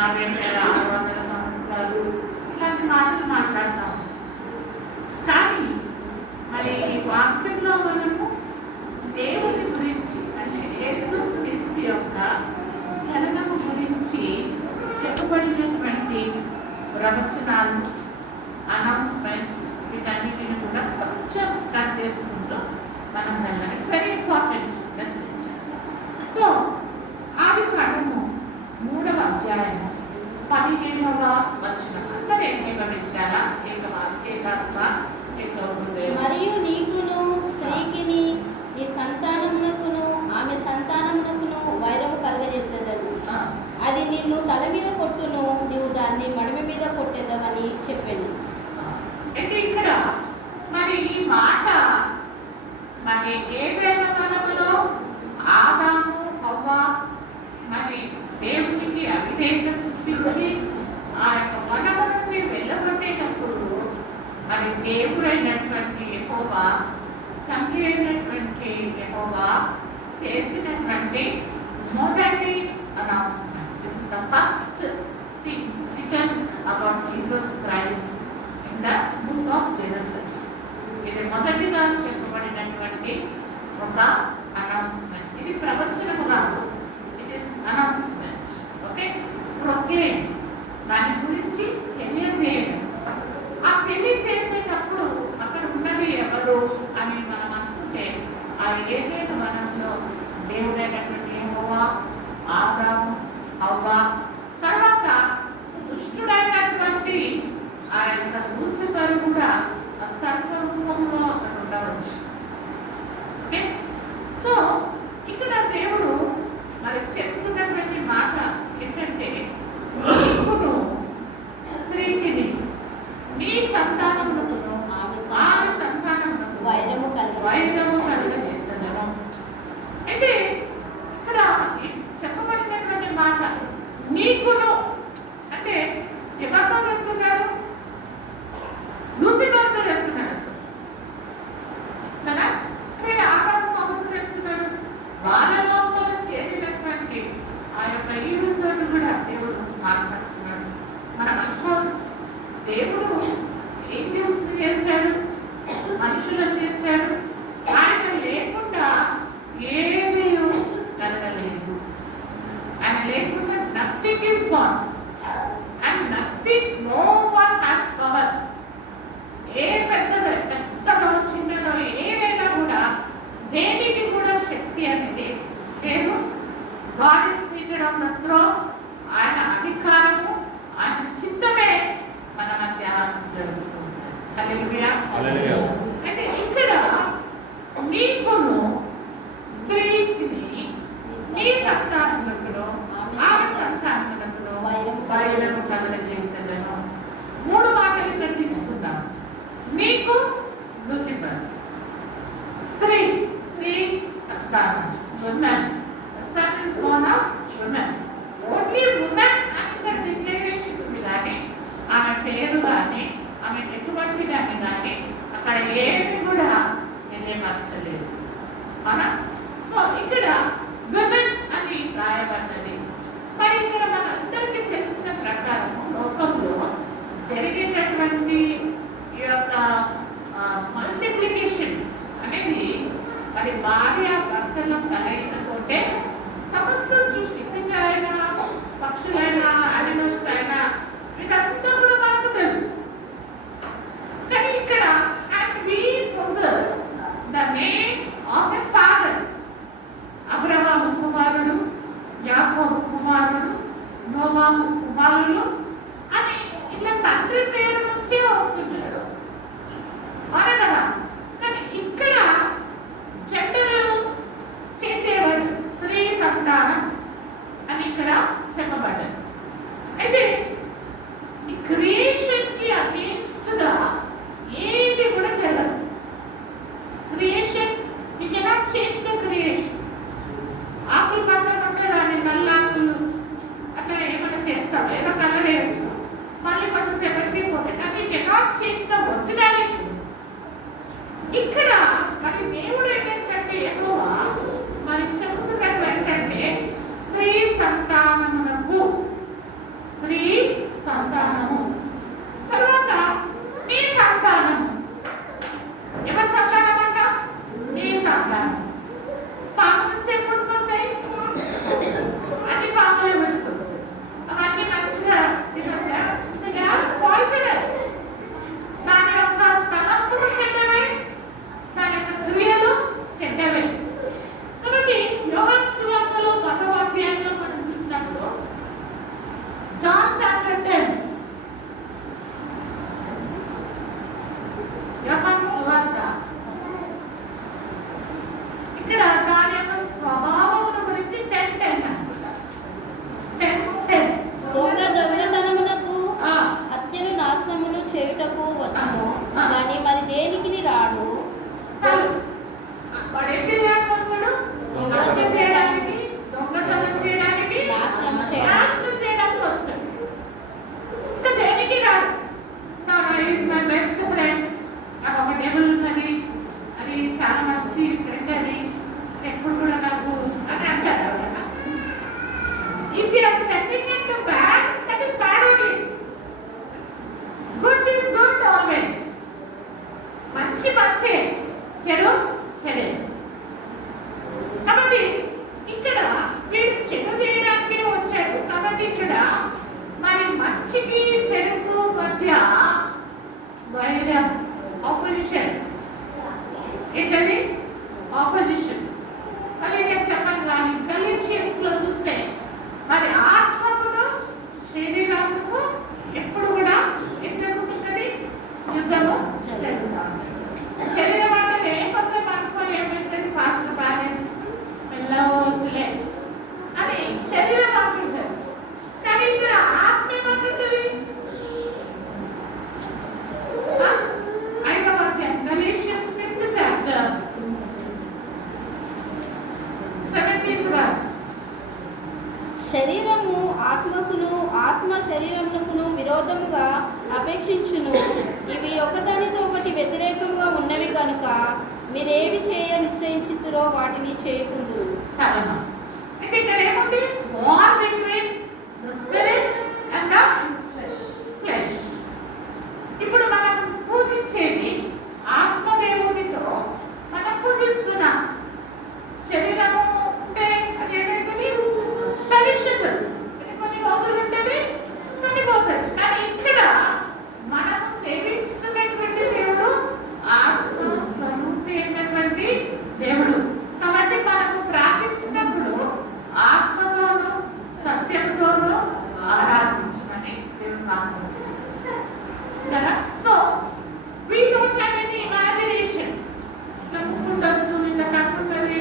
6,600 సంవత్సరాలు ఇలాంటి మాటలు మాట్లాడతాం. కానీ మరి వాక్యంలో మనము దేవుని గురించి అంటే యేసు క్రీస్తు యొక్క జననము గురించి చెప్పబడినటువంటి ప్రవచనాలు, అనౌన్స్మెంట్స్ వీటన్నిటిని కూడా కొంచెం కట్ చేసుకుంటూ మనం వెళ్ళాలి. It's very important message. So ఆదికాండము 3వ అధ్యాయము 15వ వచనం అందరూ ఏకీభవించాలా? మరియు నీకును స్త్రీకిని నీ సంతానమునకును ఆమె సంతానమునకును వైరము కలగజేసేదను. అది నిన్ను తల మీద కొట్టును, నీవు దాన్ని మడమ మీద కొట్టేదవని చెప్పాను. అయితే ఇక్కడ మరి ఈ మాట మరి ఏదైనా వనములో ఆదాము హవ్వ మరి దేవునికి అవిధేయత చూపించి ఆ యొక్క వనము నుండి వెళ్ళగొట్టేటప్పుడు మరి దేవుడైనటువంటి యెహోవా, తండ్రి అయినటువంటి యెహోవా చేసినటువంటి మొదటి announcement. This is the first thing written about Jesus Christ in the book of Genesis. ఇది మొదటిగా చెప్పబడినటువంటి ఒక అనౌన్స్మెంట్. ఇది ప్రవచనము కాదు, it is announcement. Okay, proclaim, దాని గురించి తెలియజేయడం. ఆ తెలియజేసేటప్పుడు అక్కడ ఉన్నది ఎవరు అని మనం అనుకుంటే ఆ ఏదైనా వనంలో దేవుడైనటువంటి యెహోవా, ఆదాము, హవ్వ, తర్వాత దుష్టుడైనటువంటి ఆ యొక్క లూసిఫర్ కూడా సర్వరూపంలో అక్కడ ఉండవచ్చు. ఓకే, సో ఇక్కడ దేవుడు మరి చెప్తున్నటువంటి మాట ఏంటంటే నీకును స్త్రీకిని నీ సంతానమునకును ఆమె సంతానమునకు వైరము కలుగజేసెదను. అయితే ఇక్కడ చెప్పబడినటువంటి మాట నీకును అంటే ఎవరితో చెప్తున్నారు? లూసిఫర్తో చెప్తున్నారు అసలు కదా. ఆదాము అమ్మకు చెప్తున్నారు. వాళ్ళ లోపల చేరినటువంటి ఆ యొక్క ఈడుతో కూడా దేవుడు మాట్లాడుతున్నాడు. మనం అనుకోదు దేవుడు ఏంజల్స్ చేశాడు, మనుషులను చేశాడు. ఆయన లేకుండా ఏమీ కలగలేదు. ఆయన లేకుండా nothing is born and nothing, no one has power. ఏ పెద్దగా చిన్నదో ఏదైనా కూడా దేనికి కూడా శక్తి అనేది లేదు. God is seated on the throne. ఆయన అధికారము, ఆయన చిత్తమే మన మధ్య జరుగుతుంది. హల్లెలూయా. అంటే ఇక్కడ నీకును స్త్రీకిని నీ సంతానమునకును ఆమె సంతానమునకును వైరము కలుగజేసెదను. 3 మాటలు ఇక్కడ తీసుకుందాం. నీకు లూసిఫర్, స్త్రీ సంతానం, woman. The son is born of woman. Only woman అని డిక్లరేషన్ ఉంది. కానీ ఆమె పేరు కానీ ఆమె ఎటువంటి దాన్ని కానీ అక్కడ ఏమి కూడా తెలియపరచలేదు. అవునా? సో ఇక్కడ విమెన్ అని రాయబడ్డది. మరి ఇక్కడ మనందరికీ తెలిసిన ప్రకారం లోకంలో జరిగేటటువంటి ఈ యొక్క మల్టిప్లికేషన్ అనేది మరి భార్య భర్తల కలయికతోటే సమస్త సృష్టి, పిల్లలైనా పక్షులైనా యానిమల్స్ అయినా ఇదంతా కూడా మనకు తెలుసు. కానీ ఇక్కడ and we possess the name of a father. అబ్రహాము కుమారుడు, యాకోబు కుమారుడు, నోవాహు కుమారులు అని ఇలా తండ్రి పేరు నుంచే వస్తున్నారు. అవునా కదా? కానీ ఇక్కడ జెండర్ చేసేవాడు స్త్రీ సంతానం అని ఇక్కడ చెప్పబడ్డది. అయితే ఈ క్రియేషన్ కి అగేన్స్ట్ గా ఏది కూడా జరగదు. Creation you cannot change the creation. ఆకులు పచ్చగా ఉంటే దాన్ని నల్ల ఆకులు అట్లా ఏమైనా చేస్తాం, ఏదో కలర్ వైరం, ఆపోజిషన్. ఏంటది? ఆపోజిషన్. మళ్ళీ నేను చెప్పను కానీ గలీషియన్స్ లో చూస్తే మరి ఆత్మకును శరీరానికి ఎప్పుడు కూడా ఏం జరుగుతుంటది? యుద్ధము జరుగుతూ ఉంటుంది. శరీరం అంటే కొంచెం అనుకోవాలి ఏమైతుంది, పాస్టర్ బాగా వెళ్ళవచ్చులే అని శరీరం అంటుంటది. కానీ ఇక్కడ ఆత్మ ఏమంటుంటది? 5వ అధ్యాయం గలీషియన్స్ 5th chapter 17th verse. శరీరము ఆత్మకును, ఆత్మ శరీరమునకును విరోధముగా అపేక్షించును. ఇవి ఒకదానితో ఒకటి వ్యతిరేకంగా ఉన్నవి కనుక మీరేవి చేయ నిశ్చయించుతురో వాటిని చేయకుందురు. చాలా అయితే ఇక్కడ ఏముంది? War between the spirit and the flesh. ఇప్పుడు మనం పూజించేది ఆత్మదేవునితో మనం పూజిస్తున్నాం. శరీరము ఉంటే అది ఏమైతుంది? పెరిషబుల్. ఇది కొన్ని రోజులు ఉంటుంది, చనిపోతుంది. కానీ ఇక్కడ మనము సేవించుతున్నటువంటి దేవుడు ఆత్మ స్వరూపి అయినటువంటి దేవుడు. కాబట్టి మనము ప్రార్థించినప్పుడు ఆత్మతోనూ సత్యంతోనూ ఆరాధించమని దేవుడు మాట్లాడుతున్నాడు కదా. So we don't have any imagination. ఇట్లా ఉండొచ్చు, ఇట్లా కట్టున్నది,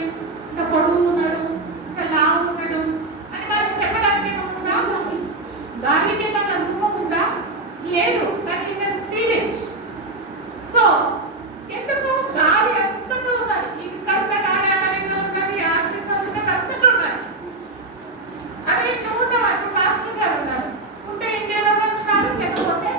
ఇంకా పొడుగు ఉన్నాడు, ఇంకా లావు ఉన్నాడు అని మనం చెప్పడానికి ఏమవుతుందా? దానికి మన రూపం ఉందా? లేదు. కానీ ఇది ఫీలింగ్స్. సో ఎందుకు గాలి అంతటా ఉన్నది, ఇంకంత గాలి అమెరికా ఉన్నది, ఆఫ్రికా ఉన్నది, అంతటా ఉన్నది. అది నూట మాస్టర్ గారు ఉన్నారు, ఉంటే ఇండియాలో ఉన్నారు, లేకపోతే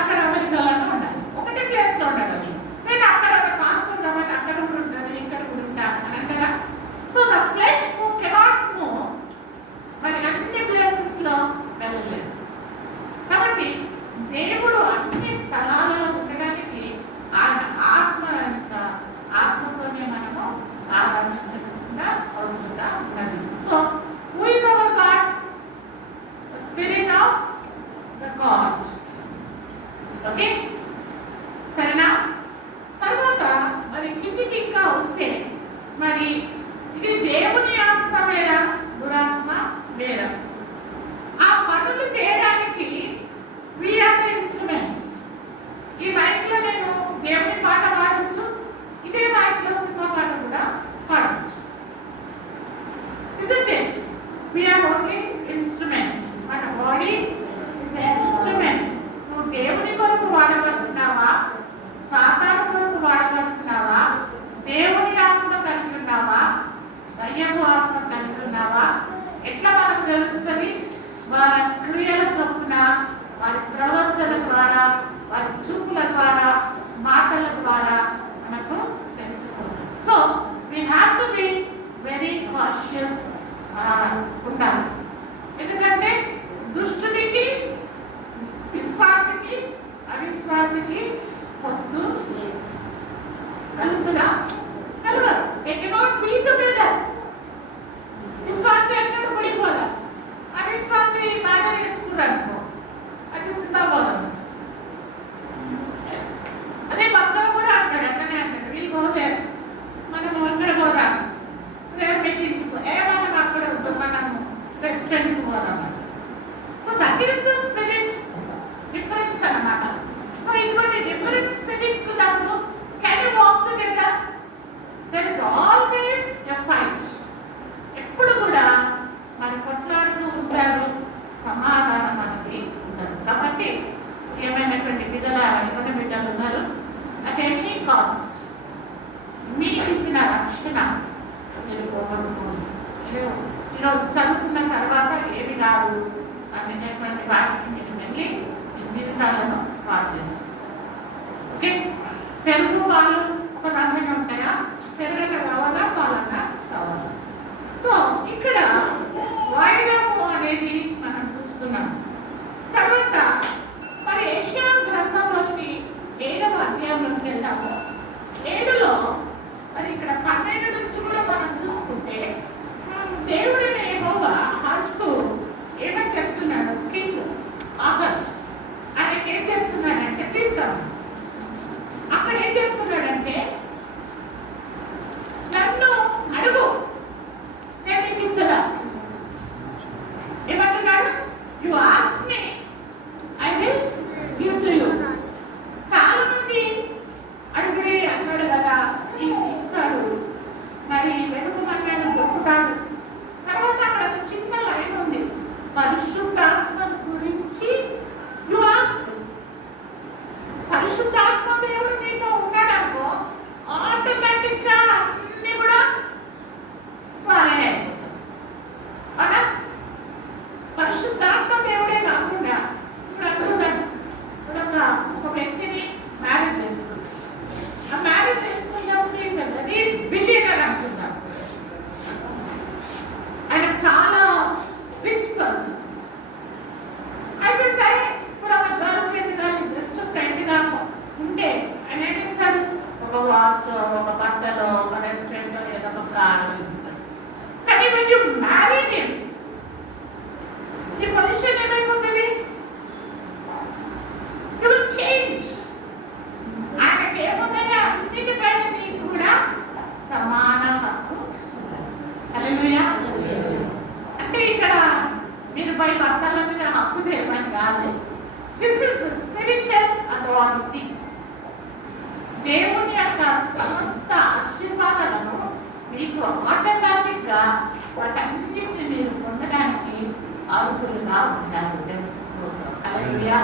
అక్కడ అమెరికాలో ఉన్నారు. ఒకటే ప్లేస్ లో ఉండదు. నేను అక్కడ ఒక మాస్టర్ కాబట్టి అక్కడ కూడా ఉంటాను, ఇక్కడ కూడా ఉంటాను అని అంటారా? So the flesh cannot move. మరి అన్ని ప్లేసెస్ లో వెళ్ళలేదు. కాబట్టి దేవుడు అన్ని స్థలాలలో ఉండడానికి ఆయన ఆత్మతోనే మనము ఆరాధించవలసిన అవసరం ఉన్నది. So who is our God? The spirit of the God. Okay, సరేనా? తర్వాత మరి కిందికి ఇంకా వస్తే మరి ఇది దేవుని ఆత్మ వేరా, దురాత్మ వేరా? ఆ పనులు చేయడానికి we are the instruments. ఈ మైక్ లో నేను దేవుని పాట పాడొచ్చు, ఇదే మైక్ లో సినిమా పాట కూడా పాడొచ్చు. Isn't it? We are only instruments. మన బాడీ is an instrument. నువ్వు దేవుని కొరకు వాడబడుతున్నావా, సాతాను కొరకు వాడబడుతున్నావా, దేవుని ఆత్మ కలిగి ఉన్నావా, దయ్యపు ఆత్మ కలిగి ఉన్నావా? ఎట్లా మనకు తెలుస్తుంది? వారి క్రియల చొప్పున, వారి ప్రవర్తన ద్వారా, వారి చూపుల ద్వారా, మాటల ద్వారా మనకు తెలుసుకోవాలి. So we have to be very cautious ఉండాలి. ఎందుకంటే దుష్టునికి, విశ్వాసికి, అవిశ్వాసికి పొత్తు కలుస్తుందా? కలవదు. They cannot be together. విశ్వాసి ఎక్కడ పడిపోదా, అవిశ్వాసి బాగా నేర్చుకున్నారనుకో, అది సిందాబోధం. అదే భక్తులు కూడా అంటాడు, అట్లనే అంటాడు, వీళ్ళు పోతే మనము ఎక్కడ పోదాం, రేపు మీటింగ్స్ ఏమన్నా అక్కడ వద్దు, మనము రెస్టారెంట్ పోదాం. So that is the spirit difference అన్నమాట. సో ఇటువంటి డిఫరెంట్ స్పిరిట్స్ ఉన్నప్పుడు can you walk together? There is always a fight. ఎప్పుడు కూడా మరి కొట్లాడుతూ ఉంటారు, సమాధానం అనేది ఉండదు. కాబట్టి ఏమైనటువంటి బిడ్డలు ఉన్నారు, అట్ ఎనీ కాస్ట్ మీకు ఇచ్చిన రక్షణ మీరు పోగొట్టుకోండి. ఈరోజు చదువుకున్న తర్వాత ఏమి కాదు అనేటువంటి వాటికి మీరు వెళ్ళి మీ జీవితాలను పాడు చేస్తారు. ఓకే, పెరుగు పాలు ఒక దాంట్లోనే ఉంటాయా? పెరుగన్న కావాలా, పాలన్నా కావాలా? సో ఇక్కడ వైరము అనేది మనం చూస్తున్నాం. తర్వాత మరి యెషయా గ్రంథంలోని 7వ అధ్యాయంలోకి వెళ్తాము. 7లో మరి ఇక్కడ 12 నుంచి కూడా మనం చూసుకుంటే దేవుడైన యెహోవా హాజ్కు ఏమని చెప్తున్నాడు? కింగ్ ఆహజ్ ఆయనకి ఏం చెప్తున్నాడంటే, please this is the spiritual authority. దేవుని యొక్క సమస్త ఆశీర్వాదాలను మీకు ఆటోమేటిక్ గా వాటన్నిటిని మీరు పొందడానికి అర్హులుగా ఉంటారు. దేవునికి స్తోత్రం. హల్లెలూయా.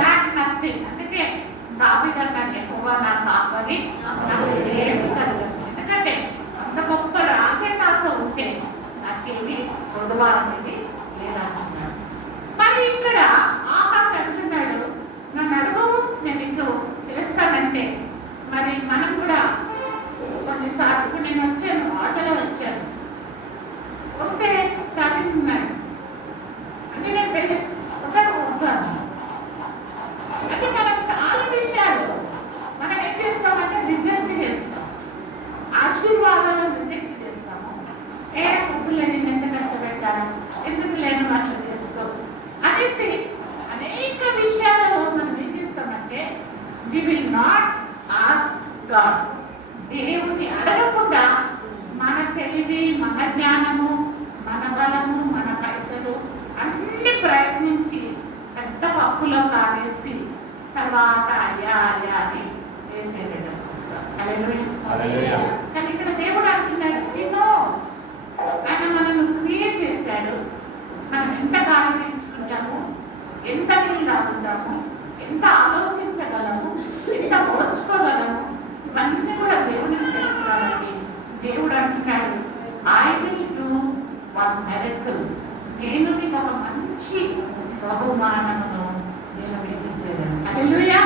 Lack nothing. అందుకే దావీదు అన్నాడు, యెహోవా నా కాపరి, నాకు ఏమీ కలగదు. ఎందుకంటే అంత గొప్ప రాజే నాతో ఉంటే నాకేమి కొదువ అనేది లేదంటున్నాడు. మరి ఇక్కడ ఆహాజ్ అంటున్నాడు, నన్ను అడుగు నేను నీకు చేస్తానంటే. మరి మనం కూడా కొన్నిసార్లు నేను వచ్చాను, ఆటోలో వచ్చాను, వస్తే ట్రాఫిక్ ఉన్నాడు అంటే నేను వద్దాను. అంటే మనం చాలా విషయాలు మనం ఏం చేస్తామంటే రిజెక్ట్ చేస్తాం, ఆశీర్వాదాలను రిజెక్ట్ చేస్తాము. వద్దులే, నేను ఎంత కష్టపెట్టాను, ఎందుకు లేని అట్లా చేస్తాం అనేసి అనేక విషయాలలో మనం ఏం చేస్తామంటే we will not ask God. దేవుని అడగకుండా మన తెలివి, మన జ్ఞానము, మన బలము, మన పైసలు అన్ని ప్రయత్నించి పెద్ద పప్పులో కావేసి తర్వాత అయ్యా అయ్యా అని వేసేయడం వస్తాం. కానీ ఇక్కడ దేవుడు అంటున్నాడు, he knows. ఆయన మనల్ని క్రియేట్ చేశాడు. మనం ఎంత కాలం ఎంచుకుంటాము, ఎంత నీళ్ళు తాగుతాము, ఎంత ఆలోచించగలము, ఎంత ఓర్చుకోగలము, ఇవన్నీ కూడా దేవునికి తెలుసు. కాబట్టి దేవుడు అంటున్నాడు, I will do one miracle. నేను మీకు ఒక మంచి బహుమానమును నేను మీకు ఇచ్చేదాను. హల్లెలూయా.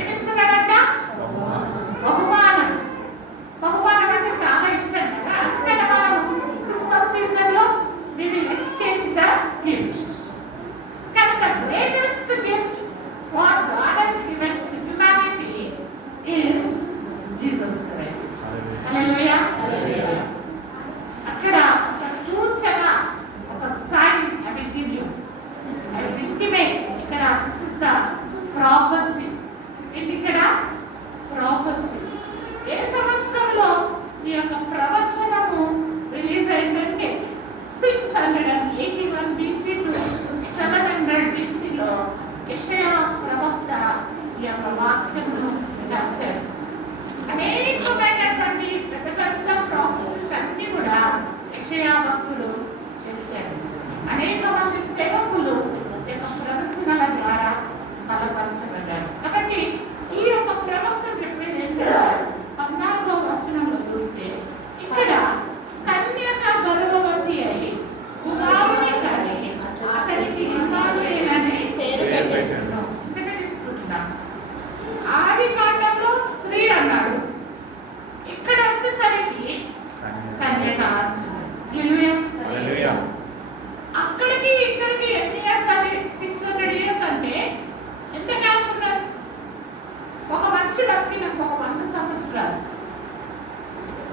ఏమిస్తున్నాడంట? బహుమానం. బహుమానం అంటే చాలా ఇష్టం కదా. అందుకని మనం క్రిస్మస్ సీజన్ లో we will exchange the gifts. కానీ the greatest gift what God has given to humanity is Jesus Christ. హల్లెలూయా. అక్కడ ఒక సూచన, ఒక సైన్ అవి గివ్ యు, అవి ఇంటిమేట్. ఇక్కడ దిస్ ఇస్ ద ప్రాఫెసీ. ఇక్కడ ప్రాఫెసీ ఏ సంవత్సరంలో ఈ యొక్క ప్రవచనము రిలీజ్ అయిందంటే 681 BC టు 700 BC లో యెషయా ప్రవక్త ఈ యొక్క వాక్యమును రాశారు. అనేకమైనటువంటి పెద్ద పెద్ద ప్రాఫెసీస్ అన్ని కూడా యెషయా భక్తులు చేశారు. అనేక మంది సేవకులు ఈ యొక్క ప్రవచనాల ద్వారా బలపరచబడ్డారు. కాబట్టి ఈ యొక్క ప్రవక్త చెప్పేది ఏంటంటే 14వ వచనంలో చూస్తే ఇక్కడ కన్యక గర్భవతి అయి కుమారుని కని అతనికి ఇమ్మానుయేలని పేరు పెట్టాడు. ఇక్కడ తీసుకుంటున్నాం. ఆది కాండంలో స్త్రీ అన్నాడు, ఇక్కడ వచ్చేసరికి కన్యక అంటున్నాడు. అక్కడికి ఇక్కడికి ఎన్ని ఇయర్స్ అంటే 600 ఇయర్స్ అంటే ఎంత కాల్చున్నారు? ఒక మనిషి బతికినాక ఒక 100 సంవత్సరాలు.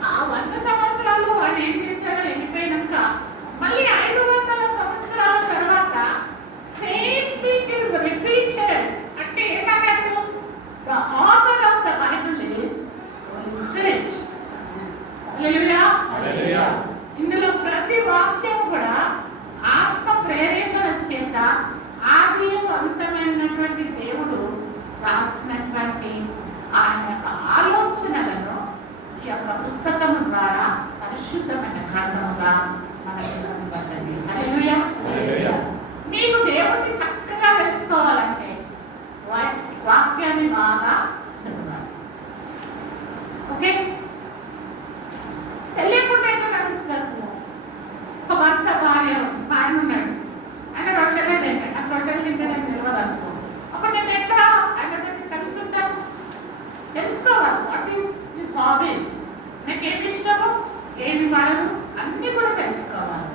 ఆ 100 సంవత్సరాలు వాడు ఏం చేశాడో వెళ్ళిపోయినాక మళ్ళీ 500 సంవత్సరాల తర్వాత సేమ్ థింగ్ ఇస్ రిపీటెడ్. అంటే ఏమన్నట్టు the author of the Bible is Holy Spirit. Hallelujah. ఇందులో ప్రతి వాక్యం కూడా ఆత్మ ప్రేరేపణ చేత ఆది అంతమైనటువంటి దేవుడు రాసినటువంటి ఆయన యొక్క ఆలోచనలను ఈ యొక్క పుస్తకం ద్వారా పరిశుద్ధమైన గ్రంథముగా మనకి ఇవ్వబడ్డది. హల్లెలూయా. మీకు దేవుడిని చక్కగా తెలుసుకోవాలంటే వాక్యాన్ని బాగా చదవాలి. ఓకే, తెలియకుండా ఏమో నడుస్తారు. ఒక భర్త భార్య ఉన్నాడు, ఆయన రొట్టెలే తింటాడు. నాకు రొట్టెలు తింటాడని తెలియదు అనుకో. అప్పుడు నేను ఎక్కడ ఆయన కలిసి ఉంటాను, తెలుసుకోవాలి. వాట్ ఈస్ హిస్ హాబీస్, నాకు ఏమి ఇష్టము, ఏమి పడదు, అన్నీ కూడా తెలుసుకోవాలి.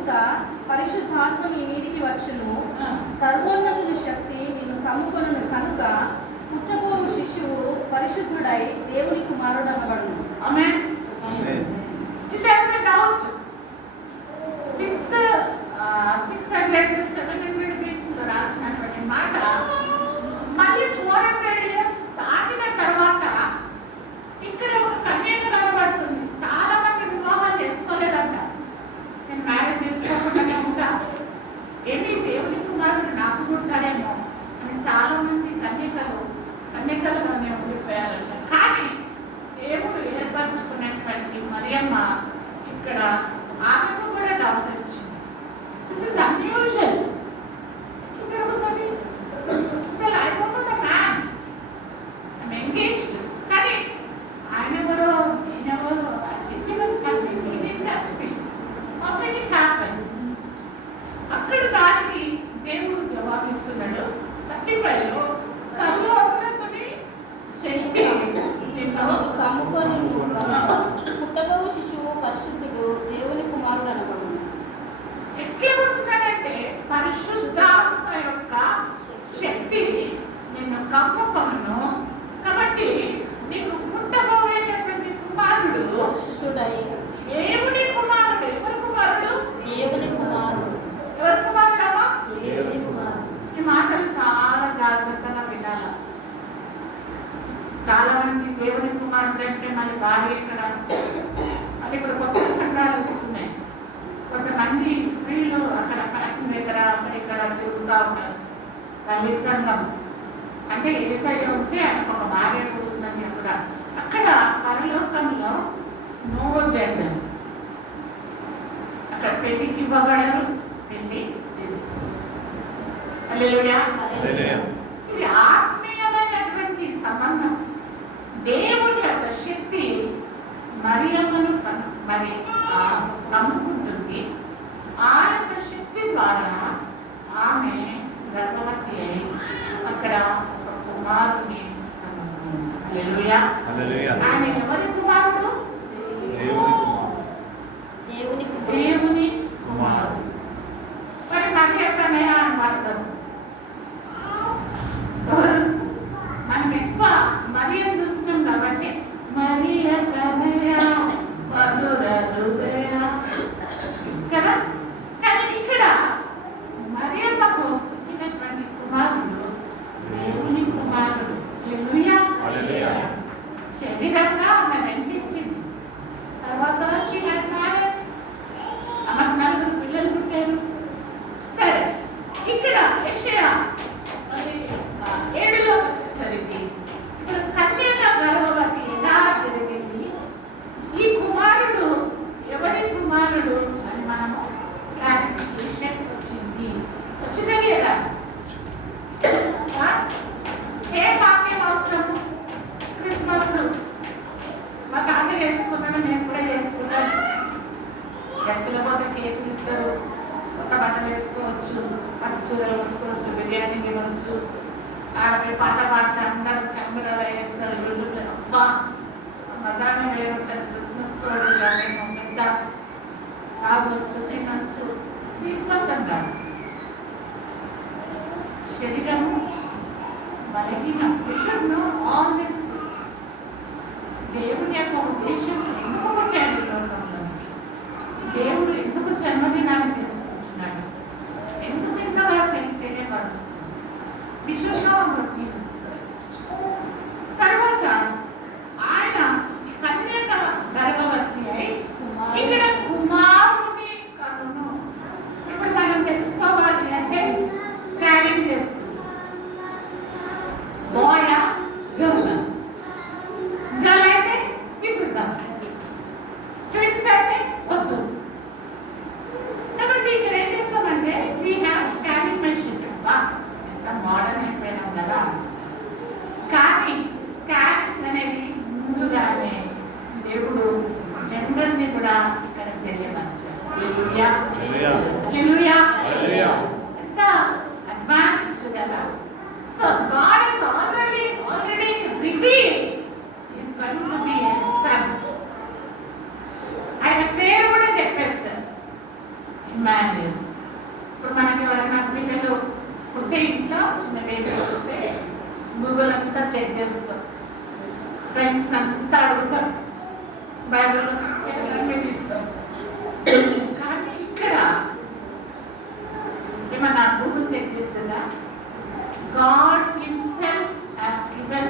దూత పరిశుద్ధాత్మ నీ మీదికి వచ్చును, సర్వోన్నతుని శక్తి నిన్ను కమ్ముకొనును కనుక పుట్టబోవు శిశువు పరిశుద్ధుడై దేవుని కుమారుడు అనబడును. ఆమేన్. If there is a doubt, 600 BC లో రాసినటువంటి మాట మళ్ళీ 400 years దాటిన తర్వాత ఇక్కడ ఒక కన్యక కనబడుతుంది. చాలా మంది వివాహాలు చేసుకోలేదంట. నేను మ్యారేజ్ చేసుకోకుండానే ఉంటా, ఏమి దేవుని కుమారుడు నాకు పుట్టాడేమో అని చాలా మంది కన్యకలుగానే ఉండిపోయారంట. కానీ దేవుడు ఏర్పరచుకునేటువంటి మరియమ్మ ఇక్కడ ఆమెకు కూడా డౌట్ వచ్చింది. This is unusual. జరుగుతుంది అసలు I don't know the man, I'm engaged, కానీ ఆయన ఎవరో నేనెవరో అక్కడ దానికి దేవుడు జవాబిస్తున్నాడు. 35 లో సర్వోన్నతుని శక్తి కమ్ముకొనును కనుక పుట్టబోవు శిశువు పరిశుద్ధుడు దేవుని కుమారుడు అనబడును. ఎట్లేమంటున్నాడంటే పరిశుద్ధాత్మ యొక్క శక్తి నిన్ను కమ్ముకొనును, కాబట్టి నీకు పుట్టబోయేటటువంటి కుమారుడు పరిశుద్ధుడై దేవుని కుమారుడు. ఎవరి కుమారుడు? దేవుని కుమారుడు. ఎవరి కుమారుడమ్మా? దేవుని కుమారుడు. ఈ మాటలు చాలా జాగ్రత్తగా వినాలి. చాలా మంది దేవుని కుమారుడు అంటే మన భార్య ఎక్కడ అని ఇప్పుడు కొత్త సంఘాలు వస్తున్నాయి. కొంతమంది స్త్రీలు అక్కడ పార్కింగ్ దగ్గర అక్కడ ఇక్కడ తిరుగుతూ ఉంటారు. తల్లి సంఘం అంటే ఏసయ్య ఉంటే ఆయనకు ఒక భార్య కూడా ఉందని అక్కడ పరలోకంలో నో జెండర్. అక్కడ పెళ్లికి ఇవ్వబడరు, పెళ్లి చేసుకోరు. హల్లెలూయా. ఇది ఆత్మీయమైనటువంటి సంబంధం. దేవుని యొక్క శక్తి మరియమ్మను మరి నమ్ముకుంటుంది. ఆ యొక్క శక్తి ద్వారా ఆమె గర్భవతి అయి అక్కడ ఒక కుమారుని. హల్లెలూయా. ఆయన ఎవరి కుమారుడు? దేవుని కుమారుడు. మరి నక్షత్రమే అని వాడతారు. మనం ఎక్కువ మరియం చూస్తున్నాం కాబట్టి మరియ కనయ మధుర హృదయ కదా. కానీ ఇక్కడ మరియమ్మకు పుట్టినటువంటి కుమారుడు దేవుని కుమారుడు. హల్లెలూయా. శరీరంగా ఆమె వెంటించింది. తర్వాత ఆమెకు 4 పిల్లలు పుట్టారు. సరే, ఇక్కడ యెషయా 7లో వచ్చేసరికి ఇప్పుడు కన్యక గర్భవతి ఎలా జరిగింది, ఈ కుమారుడు ఎవరి కుమారుడు అని మనము క్లారిఫికేషన్ వచ్చింది లేదా? ఏ వాక్యం అవసరము? క్రిస్మస్ మా తాత చేసుకున్నాను, నేను కూడా చేసుకుంటాను. గెస్టుల పోతే కేక్ ఇస్తారు, కొత్త బట్టలు వేసుకోవచ్చు, పచ్చూరలు కొట్టుకోవచ్చు, బిర్యానీ తినవచ్చు, పాట పాడితే అందరూ కెమెరాలో వేస్తారు. యూట్యూబ్లో అబ్బా మజానే వేయవచ్చు. క్రిస్మస్ స్టోరీ పెద్ద తాగొచ్చు, తినచ్చు. దీనికోసం కాదు. శరీరము బలహీన విషయంలో ఆల్ దీస్ థింగ్స్ దేవుని యొక్క ఉద్దేశం ఎందుకు పుట్టాడు ఈ లోకంలోనికి, దేవుడు ఎందుకు జన్మదినాన్ని చేసుకుంటున్నాడు, ఎందుకు ఇంతవరకు తెలియపరుస్తుంది. జీసస్ క్రైస్ట్ తర్వాత ఆయన కన్యక గర్భవతి అయి ఇక్కడ కుమారుని కనును. ఇప్పుడు మనం తెలుసుకోవాలి అంటే స్కానింగ్ చేసుకుంటాం. బాయ్ గర్ల్, గర్ల్ అయితే తీసేద్దాం, ట్విన్స్ అయితే వద్దు. కాబట్టి ఇక్కడ ఏం చేస్తామంటే వీ హ్యావ్ స్కానింగ్ మెషిన్. ఎంత మోడర్న్ అయిపోయినాం కదా. కానీ స్కానింగ్ అనేది ముందుగానే దేవుడు జెండర్ని కూడా ఇక్కడ తెలియపరిచారు. ఎంత అడ్వాన్స్డ్ కదా. So God is already revealed is going to be a son. ఆయన పేరు కూడా చెప్పేస్తారు. ఫ్రెండ్స్ అంతా అడుగుతారు, బైబిల్ ఇస్తాం. కానీ ఇక్కడ ఏమన్నా గూగుల్ చెక్ చేస్తుందా? God himself has given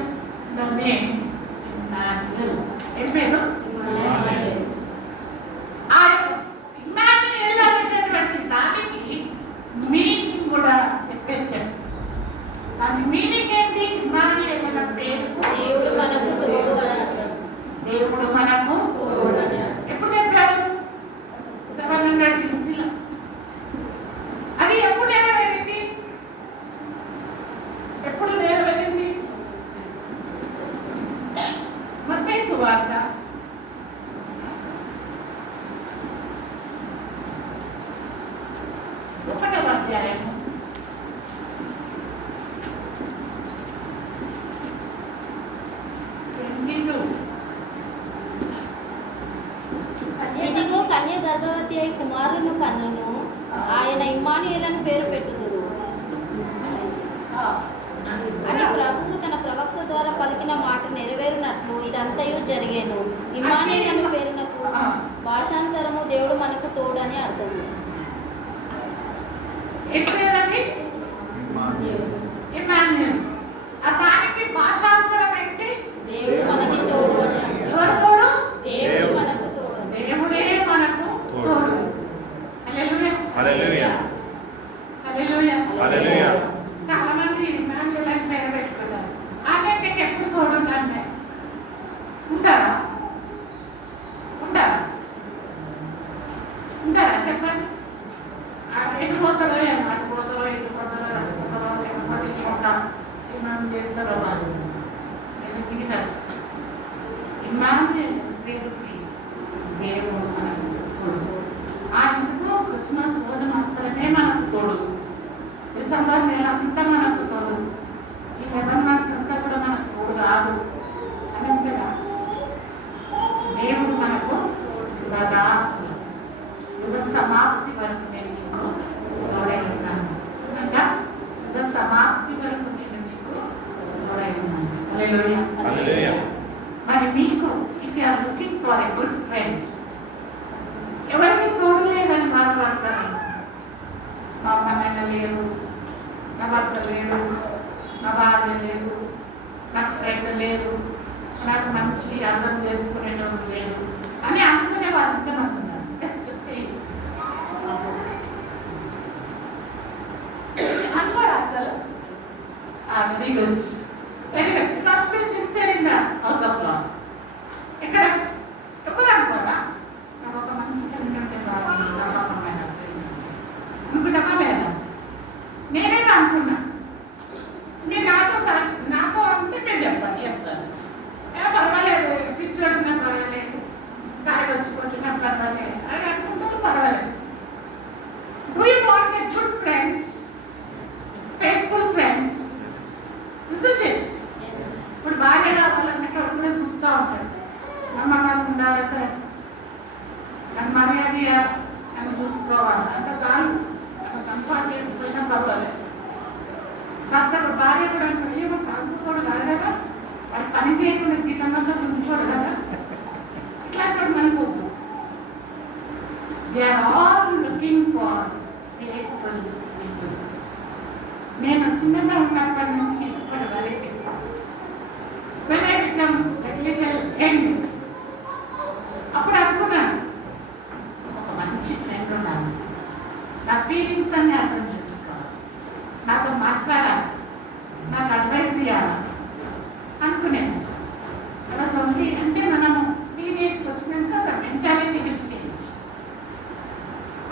the name Emmanuel. ఏం పేరు? ఆ ఇమ్మాన్యుయేల్ అనేటటువంటి దానికి మీనింగ్ కూడా చెప్పేశారు. దాని మీనింగ్ ఏంటి? ఇమ్మాన్యుయేల్ అనే పేరు దేవుడు మనకు తోడు అని అర్థం. దేవుడు మనకు తోడు అని అర్థం. ఎప్పుడు చెప్పారు? 700 BC. అది ఎప్పుడు నెరవేరింది? ఎప్పుడు నెరవేరింది? మత్తయి సువార్త 1వ అధ్యాయం 22. ఇదిగో కన్య గర్భవతి అయి కుమారుని కన్నును, ఆయన ఇమ్మానుయేలని పేరు పెట్టుదురు అని ప్రభువు తన ప్రవక్త ద్వారా పలికిన మాట నెరవేరినట్లు ఇదంతయు జరిగేను. ఇమ్మానుయేల్ అనే పేరునకు భాషాంతరము దేవుడు మనకు తోడని అర్థం. ఎప్పుడేనది? ఇమ్మాన్యుయేల్. ఆ దానికి భాషాంతరం ఏంటి? దేవుడు మనకి తోడు అని అర్థం. ఎవరు తోడు? దేవుడు మనకు తోడు. దేవుడే మనకు తోడు. హల్లెలూయా. హల్లెలూయా. హల్లెలూయా. హల్లెలూయా. చాలా మంది ఇమ్మాన్యుయేల్ అని పేరు పెట్టుకున్నారు. అంటే నీకు ఎప్పుడు తోడు ఉండాలి? ఉంటారా? ఉంటారా? ఉంటారా? చెప్పండి. ఎటు పోతారో ఏమో, అటు పోతారో ఇటు పోతారో అటు పోతారో లేకపోతే ఇంకొక ఏమేమి చేస్తారో వాళ్ళు. ఇమ్మాన్యుయేల్ దేవుడికి దేవుడు మనకు తోడు. అందుకు క్రిస్మస్ రోజు మాత్రమే మనకు తోడు. డిసెంబర్ నెల అంతా మనకు తోడు. ఈ 11 months అంతా కూడా మనకు తోడు కాదు అని అంతేగా. దేవుడు మనకు సదా యుగ సమాప్తి వరకు నేను నీకు తోడై ఉన్నాను. అనగా యుగ సమాప్తి వరకు నేను నీకు తోడై ఉన్నాను. హల్లెలూయా. హల్లెలూయా. మరి మీకు if you are looking for a good friend, ఎవరికి తోడు లేదని బాధపడతారు. మా అమ్మ లేరు, నా భర్త లేరు, నా భార్య లేరు, నాకు ఫ్రెండ్ లేరు, నాకు మంచి అర్థం చేసుకునే వాళ్ళు లేరు అని అనుకునే వాళ్ళు ఎంతమంటున్నారు? జస్ట్ చెయ్యి అనుకోరా అసలు. Very good, very good. Must be sincere in the house of lord. ఇక్కడ ఎప్పుడు అనుకోరా నాకు ఒక మంచి ఫ్రెండ్ ఉంటే బాగుంది, అనుకుంటామా లేదా? నేనేగా అనుకున్నా. నేను నాతో అంటే నేను చెప్పండి చేస్తాను. పర్వాలేదు, పిచ్చోడినా పర్వాలేదు, కాయలు వచ్చిపోతున్నా పర్వాలేదు అని అనుకుంటారు. పర్వాలేదు. Do you want a good friends, faithful friends? Isn't it? ఇప్పుడు భార్య కావాలంటే అక్కడ కూడా చూస్తూ ఉంటాడు. నమ్మకాలు ఉండాలి సార్, నాకు మర్యాద అని చూసుకోవాలి అంటే చాలు. అక్కడ సంపాదించకపోయినా పర్వాలేదు. భర్తకు భార్య కూడా ఏమో కలుపుకోడు కాదు కదా, వాడు పని చేయకుండా జీతంలో ఉంచుకోడు కదా. ఇట్లాంటి మనకు they are all looking for faithful people. నేను చిన్నగా ఉన్నప్పటి నుంచి ఇప్పటి వరకు when I become a little young, అప్పుడు అనుకున్నాను ఒక మంచి ఫ్రెండ్ ఉన్నాను, నా ఫీలింగ్స్ అన్ని అర్థం చేసుకోవాలి, నాతో మాట్లాడాలి, నాకు అడ్వైస్ ఇవ్వాలి అనుకునేది. ఓన్లీ అంటే మనము టీనేజ్కి వచ్చినాక మెంటాలిటీ విల్ చేంజ్.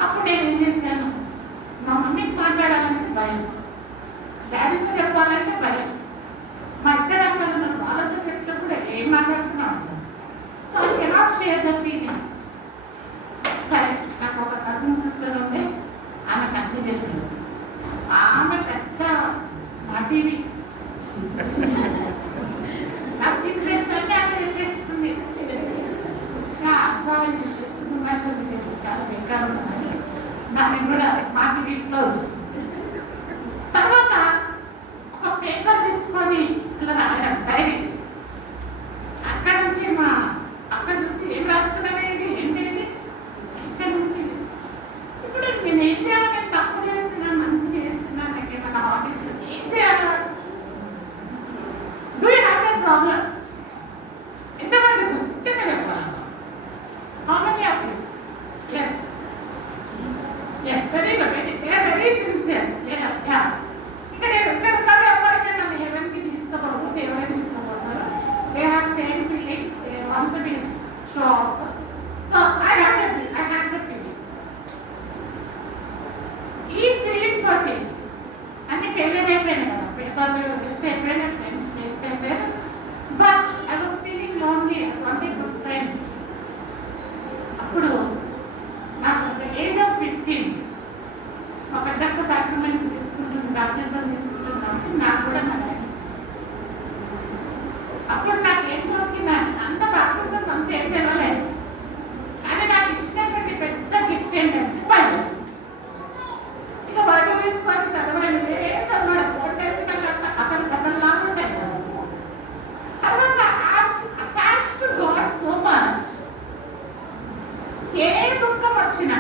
అప్పుడు నేను ఏం చేశాను, మా మమ్మీకి మాట్లాడాలంటే భయం, డాడీతో చెప్పాలంటే భయం, మా ఇద్దరు అక్కలు వాళ్ళతో చెప్పినప్పుడు ఏం మాట్లాడుతున్నాం. So I cannot share the feelings. సరే, నాకు ఒక కజిన్ సిస్టర్ ఉంది, ఆమెకు అన్ని చెప్పింది. ఆమె పెద్ద మటివి, నా సీక్రెట్స్ అన్నీ ఆమె చెప్పేస్తుంది. అబ్బాయి చేస్తున్నట్టు చాలా బెటర్ ఉన్నాయి, దాన్ని కూడా మాటివి క్లోజ్. తర్వాత ఒక పేపర్ తీసుకొని ఇలా రాయడం డైరీ. only good friend. అప్పుడు నాకు ఏజ్ ఆఫ్ 15 మా పెద్దక్క సాక్రమెంట్ తీసుకుంటుంది, బాప్టిజం తీసుకుంటున్నప్పుడు నాకు కూడా మా డాడీ అప్పుడు నాకు ఏం దొరికింది అంత బాప్టిజం అంత ఏం తెలవలేదు. కానీ నాకు ఇచ్చినటువంటి పెద్ద గిఫ్ట్ ఏంటంటే బైబిల్. ఇక బైబిల్ తీసుకొని చదవడం చదవడం కొట్టేసిన అతను కథల్లా ఉంటాయి. తర్వాత attach to God so much. ఏ దుఃఖం వచ్చినా,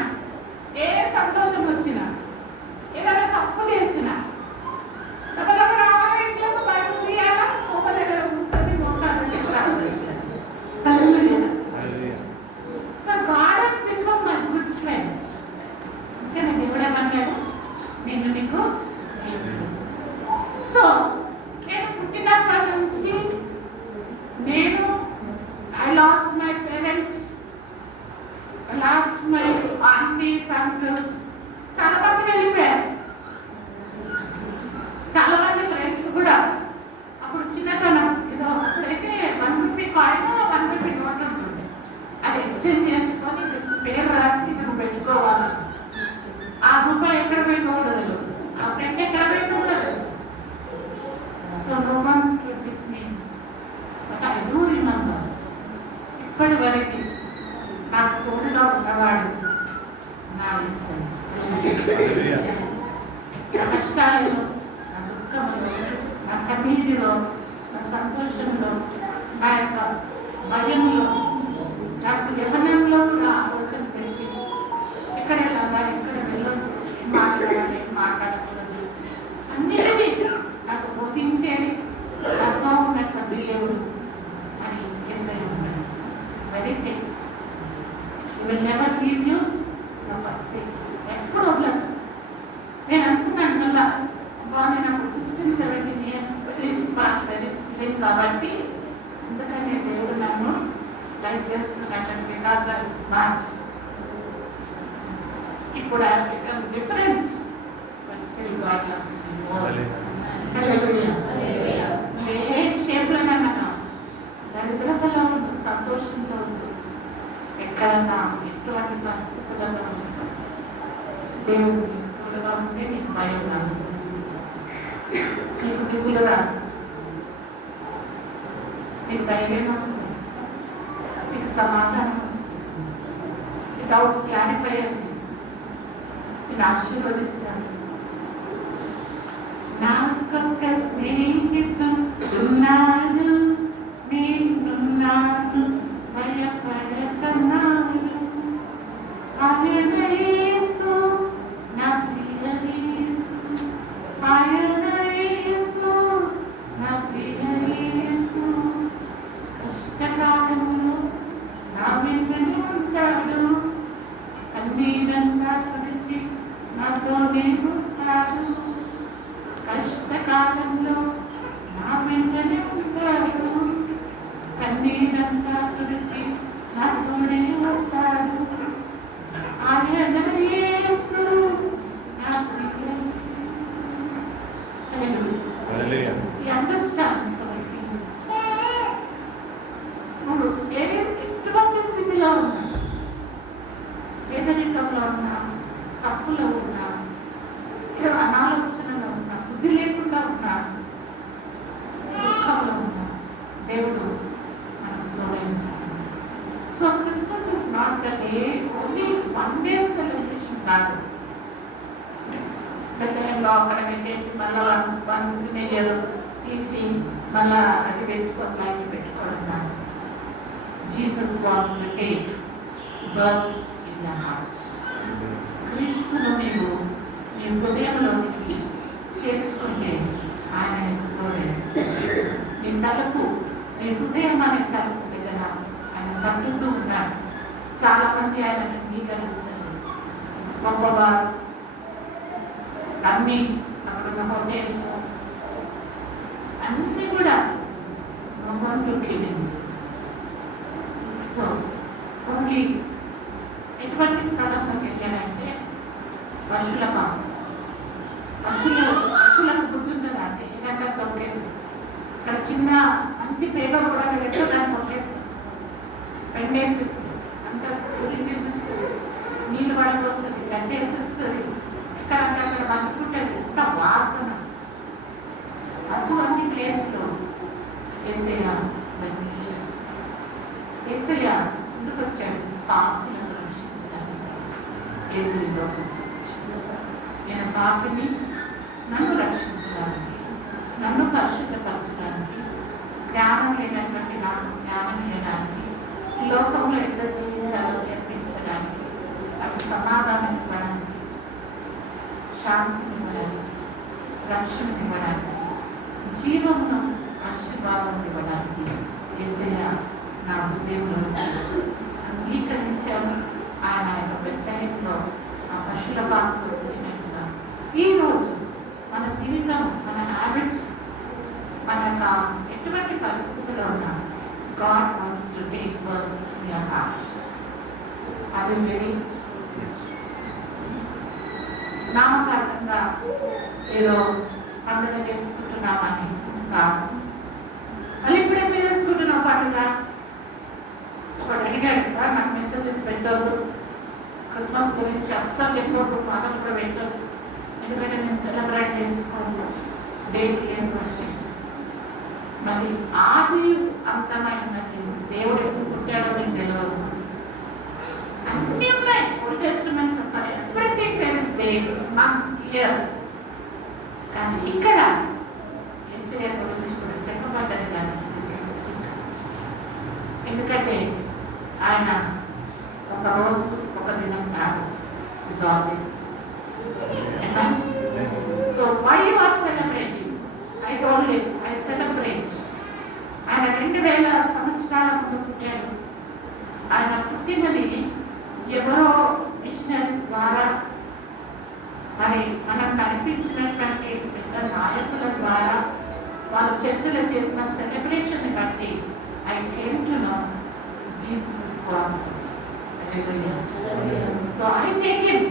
ఏ సంతోషం వచ్చినా, ఏదైనా తప్పు చేసినా ఇంట్లో బైబిల్ తీయాలా, సోఫా దగ్గర కూర్చొని so God has become my good friend. ఇంకా నేను ఎవడేమన్నాడు, నేను నీకు. సో నేను పుట్టినప్పటి నుంచి నేను I lost my parents, I lost my aunties, uncles. చాలా మంది వెళ్ళిపోయారు, చాలా మంది ఫ్రెండ్స్ కూడా. అప్పుడు చిన్నతనం ఏదో అప్పుడైతే 1 రూపీ కాయిన్ 1 రూపీ నోట్ ఉంటుంది, అది ఎక్స్చేంజ్ చేసుకొని పేరు రాసి నువ్వు పెట్టుకోవాలి. ఆ రూపాయి ఎక్కడ పోయి చూడదు, ఆ ఫ్రెండ్ ఎక్కడ పోయి చూడదు. So Romans but I do remember ఇప్పటి వరకు నాకు తోడుగా ఉన్నవాడు నా యేసయ్య. నా కష్టాలలో, నా దుఃఖంలో, నా కన్నీటిలో, నా సంతోషంలో, నా యొక్క భయంలో, నాకు యవ్వనంలో కూడా ఆలోచన తెలిపింది. ఎక్కడ వెళ్ళాలి, ఎక్కడ వెళ్ళదు, ఏం మాట్లాడాలి, ఏం మాట్లాడకూడదు, అన్నిటినీ నాకు బోధించేది నాతో ఉన్నటువంటి దేవుడు అని యేసయ్య ఉన్నాడు. It's very faith. He will never leave you nor forsake you. ఎప్పుడు వదలదు. నేను అనుకున్నాను మళ్ళా నేను అప్పుడు 16-17 years very smart, very slim కాబట్టి అందుకనే దేవుడు నన్ను లైక్ చేస్తున్నాను, బికాజ్ ఐ స్మార్ట్. ఇప్పుడు I become different but still God loves me more. Hallelujah. ఏ షేప్లోనైనా దరిద్రతలో ఉండు, సంతోషంలో ఉండు, ఎక్కడన్నా ఎటువంటి పరిస్థితులలో ఉండు, దేవుడు తోడుగా ఉంటే నీకు భయం రాదు, నీకు దిగులు రాదు, నీకు ధైర్యం వస్తుంది, నీకు సమాధానం వస్తుంది, నీ డౌట్స్ క్లారిఫై అవుతుంది, నేను ఆశీర్వదిస్తాను. నాకొక్క స్నేహితుడున్నాను, నేనున్నాను, భయపడకన్నాను. ఆయన యేసు, నా ప్రియ యేసు, ఆయన యేసు, నా ప్రియ యేసు. కష్టకాలంలో నా వెంటనే ఉంటాడు, కన్నీరంతా తుడిచి నాతోనే వస్తాడు. కష్టకాలంలో నా వెంటనే ఉంటాడు, కన్నీరంతా తుడిచి నాతోనే వస్తాడు. ఆయన యేసు, నా ప్రియ యేసు. హల్లెలూయా. He understands our feelings. ఇప్పుడు ఎటువంటి స్థితిలో ఉన్నా, పేదరికంలో ఉన్నా, తప్పులో ఉన్నా, ఏదో అనాలోచనలో ఉన్నా, బుద్ధి లేకుండా ఉన్నా, దుఃఖంలో ఉన్నా, దేవుడు మనకు తోడై ఉన్నాడు. So Christmas is not the day, only 1 day celebration కాదు. బెత్లెహేంలో అక్కడ పెట్టేసి మళ్ళీ వన్ సినేజర్ తీసి మళ్ళా అది పెట్టుకొని లైట్ పెట్టుకోవడం కాదు. Jesus wants to take birth in the heart. క్రీస్తును నీవు నీ హృదయంలోనికి చేర్చుకుంటే ఆయన నీకు తోడే. నీ తలకు, నీ హృదయం అనే తలకు దగ్గర ఆయన తట్టుతూ ఉన్నాడు. చాలా మంది ఆయన అంగీకరించారు. గొప్పవారు అన్నీ అక్కడున్న హోటల్స్ అన్నీ కూడా సో ఓన్లీ ఎటువంటి స్థలంలోకి వెళ్ళారంటే పశువుల పాపం. పశువులకు గుర్తుంటుందా అంటే ఏదంటే తొక్కేస్తాం. ఇక్కడ చిన్న మంచి పేపర్ కూడా పెట్టో దాన్ని తొక్కేస్తాం. ఎండేసిస్తుంది, అంత కూలింగ్ వేసిస్తుంది, నీళ్ళు పడకొస్తుంది, గడ్డేసిస్తుంది, ఎక్కడంటే అక్కడ వండుకుంటుంది, ఎంత వాసన. అటువంటి ప్లేస్లో యేసయ్య జన్మించాడు. యేసయ్య ఎందుకు వచ్చాడు? పాపులను రక్షించడానికి. యేసులో నేను పాపిని, నన్ను రక్షించడానికి, నన్ను పరిశుద్ధపరచడానికి, జ్ఞానం లేనటువంటి నాకు జ్ఞానం ఇవ్వడానికి, ఈ లోకంలో ఎట్లా జీవించాలో నేర్పించడానికి, అటు సమాధానం ఇవ్వడానికి, శాంతిని ఇవ్వడానికి, రక్షణ ఇవ్వడానికి, జీవమును ఆశీర్వాదం ఇవ్వడానికి యేసయ్య నా హృదయంలో అంగీకరించాను. ఆయన బెత్లెహేములో ఆ పశుల పాకలో పుట్టినట్టుగా ఈరోజు మన జీవితం, మన హ్యాబిట్స్, మన ఎటువంటి పరిస్థితుల్లో ఉన్నా God wants to take work in your heart. అది వెరీ నామకార్థంగా ఏదో పండుగ చేసుకుంటున్నామని కాదు. మళ్ళీ ఇప్పుడు ఎందుకు చేసుకుంటున్నాం పండుగ? వాడు అడిగాడు కదా, నాకు మెసేజెస్ పెట్టవద్దు, క్రిస్మస్ గురించి అస్సలు చెప్పవద్దు, మాటలు కూడా పెట్టవద్దు, ఎందుకంటే నేను సెలబ్రేట్ చేసుకోను, డేట్ లేదు అంటే. మరి ఆది అంతమైనది దేవుడు ఎప్పుడు పుట్టాడో మీకు తెలియదు. అన్నీ ఉన్నాయి old testament, everything there is day, month, year. కానీ ఇక్కడ యేసయ్య గురించి కూడా చెప్పబడ్డది కానీ ఎందుకంటే ఆయన ఒక రోజు ఒక దినం కాదు. Is always. So why you are celebrating? I told you, I celebrate. ఆయన 2000 సంవత్సరాల ముందు పుట్టాడు. ఆయన పుట్టినది ఎవరో మిషనరీస్ ద్వారా, మరి మనం కనిపించినటువంటి పెద్ద నాయకుల ద్వారా, వాళ్ళు చర్చలు చేసిన సెలబ్రేషన్ బట్టి I came to know Jesus is powerful. So I take him.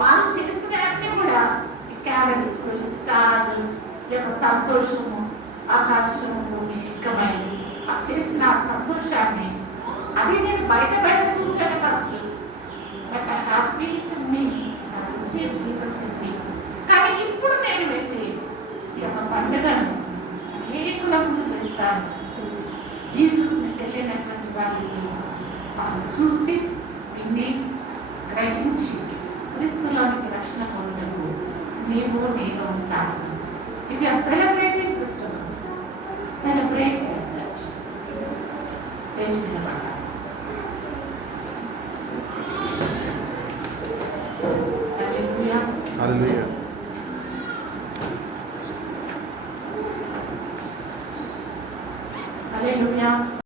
వాళ్ళు చేసిన అన్ని కూడా క్యాలరీస్, స్టార్ యొక్క సంతోషము, ఆకాశము, భూమి ఏకమై చేసిన సంతోషాన్ని అది నేను బయట చూస్తాను first. But I have piece in me, I receive Jesus in me. కానీ ఇప్పుడు నేను వెళ్ళి ఈ యొక్క పండుగను అనేకుల ముందు వేస్తాను. జీసస్ని తెలియనటువంటి వారికి వాళ్ళు చూసి విని గ్రహించి క్రీస్తులోనికి రక్షణ పొందినప్పుడు నీవు నేను ఉంటాను. If you are celebrating Christmas, celebrate like that. లేచి నిలబడాలి. హల్లెలూయా. హల్లెలూయా. హల్లెలూయా.